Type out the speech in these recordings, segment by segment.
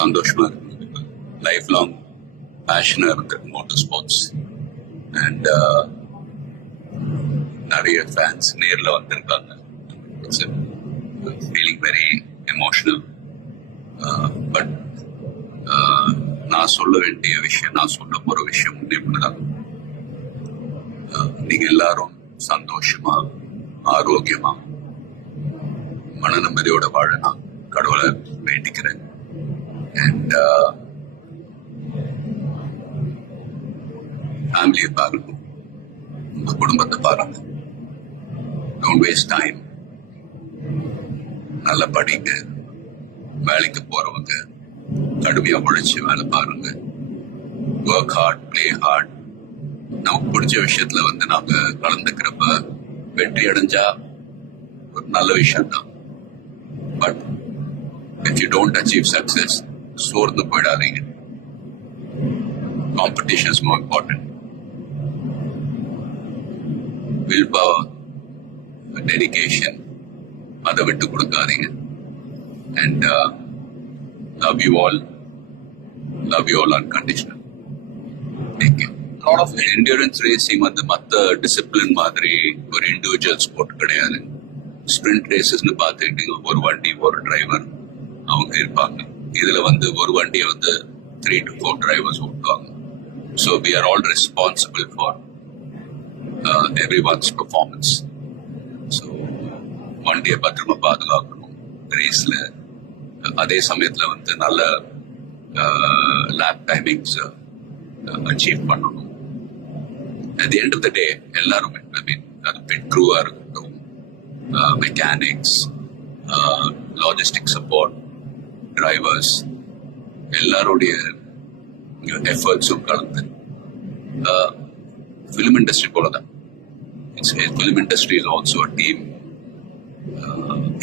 சந்தோஷமா இருக்கு. Life long பேஷனா இருக்கு மோட்டார் ஸ்போர்ட்ஸ். அண்ட் நிறைய ஃபேன்ஸ் நேரில் வந்திருக்காங்க. Feeling very emotional. பட் நான் சொல்ல வேண்டிய விஷயம், நான் சொல்ல போற விஷயம் இப்படிதான். நீங்க எல்லாரும் சந்தோஷமா, ஆரோக்கியமா, மன நிம்மதியோட வாழ நான் கடவுளை வேண்டிக்கிறேன். அண்ட் ஃபேமிலியை பாருங்க, உங்க குடும்பத்தை பாருங்க. Don't waste time. நல்லா படிங்க. வேலைக்கு போறவங்க கடுமையா உழைச்சு வேலை பாருங்க. Work hard, play hard. நமக்கு பிடிச்ச விஷயத்துல நாங்க கலந்துக்கிறப்ப வெற்றி அடைஞ்சா ஒரு நல்ல விஷயம் தான். But if you don't achieve success, சோர்ந்து போயிடாதீங்க. Competition is more important. Will power, dedication, அதை விட்டு கொடுக்காதீங்க. And love you all unconditional. Take care. lot of endurance racing மத்த டிசிப்ளின் மாதிரி ஒரு இண்டிவிஜுவல் ஸ்போர்ட் கிடையாது. ஸ்பிரிண்ட் ரேசஸ்னு பார்த்துக்கிட்டீங்க, ஒரு வண்டி ஒரு டிரைவர் அவங்க இருப்பாங்க. இதுல ஒரு வண்டியை 3 to 4 டிரைவர்ஸ் ஓட்டுவாங்க. So we are all responsible for everyone's performance. So வண்டியை பத்திரமா பாதுகாக்கணும் ரேஸ்ல. அதே சமயத்துல நல்ல லேப் டைமிங்ஸ் அச்சீவ் பண்ணணும். at the end of the day எல்லாருமே, அது பிட் க்ரூவா இருக்கட்டும், மெக்கானிக்ஸ், லாஜிஸ்டிக் சப்போர்ட், டிரைவர்ஸ், எல்லாருடைய எஃபர்ட்ஸும் கலந்து ஃபிலிம் இண்டஸ்ட்ரி போலதான். Film industry is also a team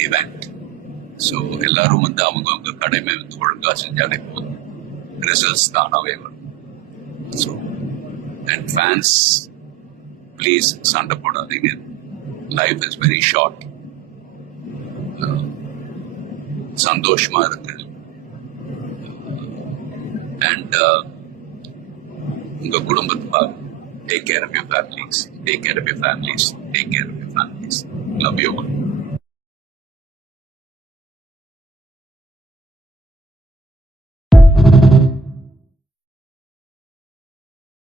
event. So எல்லாரும் அவங்க கடமை ஒழுங்கா செஞ்சாலே போதும், ரிசல்ட்ஸ் தானாவே வரும். ஸோ அண்ட் ஃபேன்ஸ், ப்ளீஸ் சண்டை போடாதீங்க. Life is very short. சந்தோஷமா இருக்கு. அண்ட் உங்க குடும்பத்தை பாருங்க. Take care of your families. Take care of your families. Take care of your families. Love you all.